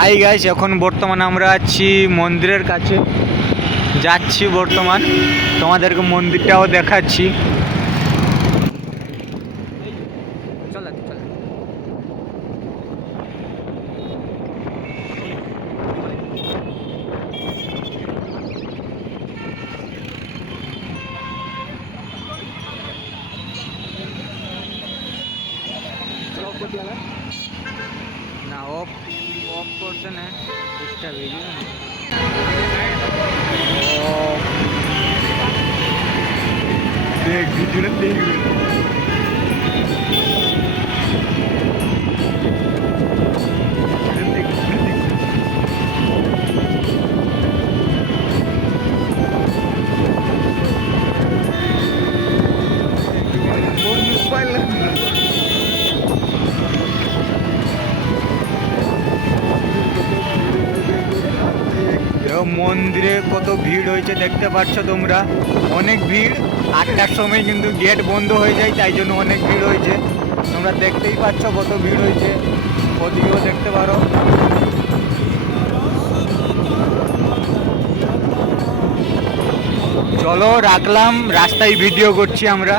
Hi guys, এখন বর্তমানে আমরা আছি মন্দিরের কাছে যাচ্ছি। বর্তমান তোমাদেরকে মন্দিরটাও দেখাচ্ছি। না অফ অফ করছে না, ডিস্টার্ব হয়ে যাবে। দেখ ভিডিওটা দেখবে। মন্দিরে কত ভিড় হয়েছে দেখতে পাচ্ছ তোমরা, অনেক ভিড়। 8টার সময় কিন্তু গেট বন্ধ হয়ে যায়, তাই জন্য অনেক ভিড় হয়েছে। তোমরা দেখতেই পাচ্ছ কত ভিড় হয়েছে, ওদিকেও দেখতে পারো। চলো রাখলাম, রাস্তায় ভিডিও করছি আমরা।